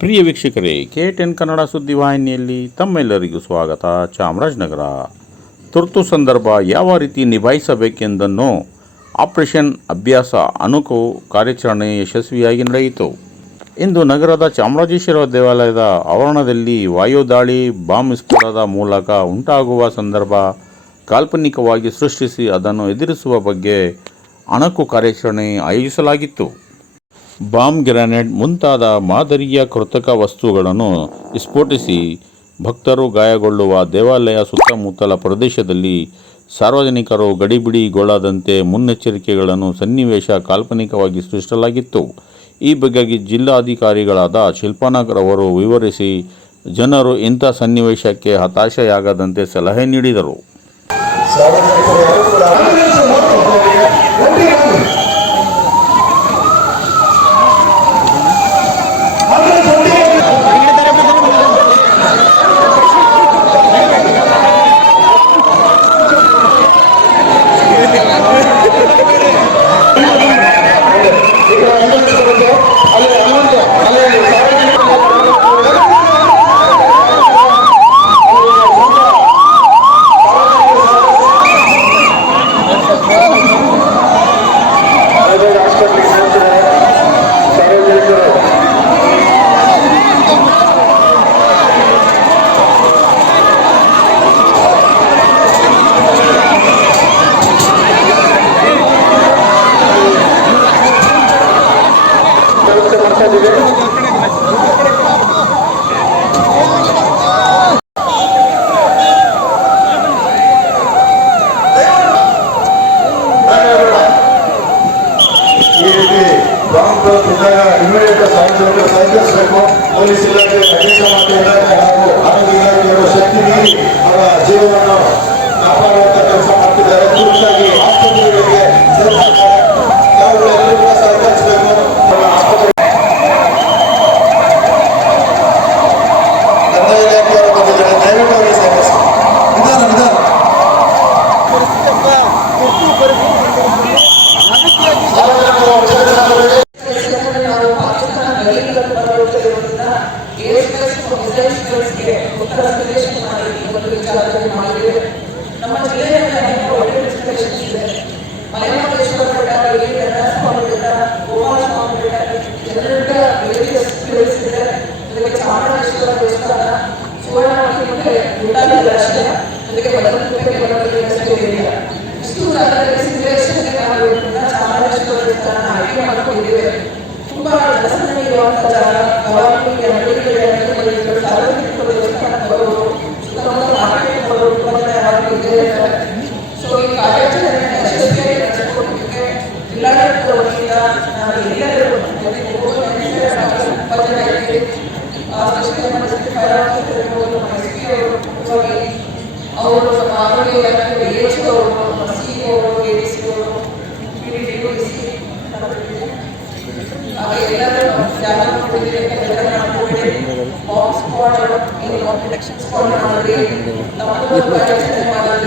ಪ್ರಿಯ ವೀಕ್ಷಕರೇ, K ten Kannada ಸುದ್ದಿವಾಹಿನಿಯಲ್ಲಿ ತಮ್ಮೆಲ್ಲರಿಗೂ ಸ್ವಾಗತ. ಚಾಮರಾಜನಗರ. ತುರ್ತು ಸಂದರ್ಭ ಯಾವ ರೀತಿ ನಿಭಾಯಿಸಬೇಕೆಂದನ್ನು ಆಪರೇಷನ್ ಅಭ್ಯಾಸ ಅಣುಕು ಕಾರ್ಯಾಚರಣೆ ಯಶಸ್ವಿಯಾಗಿ ನಡೆಯಿತು. ಇಂದು ನಗರದ ಚಾಮರಾಜೇಶ್ವರ ದೇವಾಲಯದ ಆವರಣದಲ್ಲಿ ವಾಯುದಾಳಿ ಬಾಂಬ್ ವಿಸ್ಫೋಟದ ಮೂಲಕ ಉಂಟಾಗುವ ಸಂದರ್ಭ ಕಾಲ್ಪನಿಕವಾಗಿ ಸೃಷ್ಟಿಸಿ ಅದನ್ನು ಎದುರಿಸುವ ಬಗ್ಗೆ ಅಣಕು ಕಾರ್ಯಾಚರಣೆ ಆಯೋಜಿಸಲಾಗಿತ್ತು. ಬಾಂಬ್ ಗ್ರಾನೇಡ್ ಮುಂತಾದ ಮಾದರಿಯ ಕೃತಕ ವಸ್ತುಗಳನ್ನು ಸ್ಫೋಟಿಸಿ ಭಕ್ತರು ಗಾಯಗೊಳ್ಳುವ ದೇವಾಲಯ ಸುತ್ತಮುತ್ತಲ ಪ್ರದೇಶದಲ್ಲಿ ಸಾರ್ವಜನಿಕರು ಗಡಿಬಿಡಿಗೊಳ್ಳದಂತೆ ಮುನ್ನೆಚ್ಚರಿಕೆಗಳನ್ನು ಸನ್ನಿವೇಶ ಕಾಲ್ಪನಿಕವಾಗಿ ಸೃಷ್ಟಿಸಲಾಗಿತ್ತು. ಈ ಬಗ್ಗೆ ಜಿಲ್ಲಾಧಿಕಾರಿಗಳಾದ ಶಿಲ್ಪಾನಾಗ್ ಅವರು ವಿವರಿಸಿ, ಜನರು ಇಂಥ ಸನ್ನಿವೇಶಕ್ಕೆ ಹತಾಶೆಯಾಗದಂತೆ ಸಲಹೆ ನೀಡಿದರು. ಇಮಿಡಿಯೇಟ್ ಸಾರ್ವಜನಿಕರು ಸಹಕರಿಸಬೇಕು ಪೊಲೀಸ್ ಇಲಾಖೆ ಅಗ್ನಿಶಾಮಕ ಇಲಾಖೆ ಹಾಗೂ ಆರೋಗ್ಯ ಇಲಾಖೆಯವರು ಶಕ್ತಿ ಮೀರಿ ಅವರ ಜೀವನವನ್ನು ಕಾಪಾಡುವಂತ ಕೆಲಸ ಮಾಡ್ತಿದ್ದಾರೆ ತುರ್ತಾಗಿ ಆಸ್ಪತ್ರೆಗಳಿಗೆ ಬರುತ್ತಿರುವುದರಿಂದ ಏರ್ಸ್ಪೇಸ್ ಮಿಸೈಲ್ಸ್ಗಳಿಗೆ ಉತ್ತರ ಪ್ರದೇಶ ಮಾಡಿ ಒಂದು ವಿಚಾರದಲ್ಲಿ ಮಾಡಿದ್ದೇವೆ. ನಮ್ಮ ಜಿಲ್ಲೆಯಲ್ಲಿ ಅನೇಕ ಒಳ್ಳೆಯ ಡಿಸ್ಕಷನ್ಸ್ ಇದೆ. ಮಲೆಮಹದೇಶ್ವರ ಬೆಟ್ಟ ಇಲ್ಲಿ ರಂಗಸ್ವಾಮಿ ಬೆಟ್ಟ ಗೋಪಾಲಸ್ವಾಮಿ ಬೆಟ್ಟ ಜನರಿಂದ ವೇರಿಯಸ್ ಪ್ಲೇಸ್ ಇದೆ ಅದಕ್ಕೆ ಚಾಮರಾಜೇಶ್ವರ ದೇವಸ್ಥಾನ ಸುವರ್ಣವಾಗಿ ಮತ್ತೆ ಗುಂಡಾಲಿ ಅಷ್ಟೇ ಅದಕ್ಕೆ ಬದಲಾವಣೆ ಬದಲಾವಣೆ ಇಷ್ಟು ಸಿಚುವೇಷನ್ಗೆ ಸೊ ಈ ಕಾರ್ಯಾಚರಣೆ ಯಶಸ್ವಿಯಾಗಿ ನಡೆಸಿಕೊಡಲಿಕ್ಕೆ ಜಿಲ್ಲಾಡಳಿತದ ವತಿಯಿಂದ ನಾವು ಎಲ್ಲರೂ ಜೊತೆಗೆ ಹೋಗುವ ತುಂಬಾ ಜನ ಇದ್ದೀವಿ ಆ ಸ್ಪೆಷಲ್ ಎಮರ್ಜೆನ್ಸಿ ಫೈರ್ ಆಫೀಸರ್ ಇರ್ಬೋದು ನಮ್ಮ ಎಸ್ ಪಿ ಅವರು ಮುಖ್ಯವಾಗಿ ಅವರು ನಮ್ಮ ಆರೋಗ್ಯ ಇಲಾಖೆ ಡಿ ಎಚ್ ಅವರು ನಮ್ಮ ಸಿ ಅವರು ಎ ಡಿ ಸಿ ಅವರು ಪಿ ಡಿ ಡಿ ಸಿ ಹಾಗೆ ಎಲ್ಲರೂ ಜಾಗ ಕೊಟ್ಟಿದ್ದೀರಿ ಎಲ್ಲರೂ ಮಾಡ್ಕೊಬೇಡಿ ಬಾಂಬ್ ಸ್ಕ್ವಾಡ್ ಏನು ಬಾಂಬ್ ಡಿಟೆಕ್ಷನ್ ಸ್ಕ್ವಾಡ್ ಮಾಡಿದ್ರಿ ನಮ್ಮದು ಕಾರ್ಯಾಚರಣೆ ಮಾಡಿದ್ರಿ ರೆಸ್ಕ್ಯೂ ಟೀಮ್ ತುಂಬಾ ಚೆನ್ನಾಗಿ ಮಾಡಿದ್ರು ನಾನು ಹಾಸ್ಪಿಟಲ್ಗೆ ಮೀಡಿಯಾದವರು ಕೂಡ ಸಕ್ರಿಯವಾಗಿ ಪಾಲ್ಗೊಂಡ್ರು ಇದಾದ್ಮೇಲೆ ನಮ್ಮ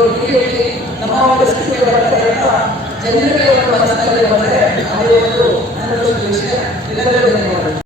ನಂಬಿಕೆ ಇದೆ ನಮ್ಮ ಒಂದು ಅಂತ ಜನರಿಗೆ ಒಂದು ಮನಸ್ಸಿನಲ್ಲಿ ಬಂದರೆ ಅದೇ ಒಂದು ವಿಷಯ ಎಲ್ಲರೂ ಧನ್ಯವಾದ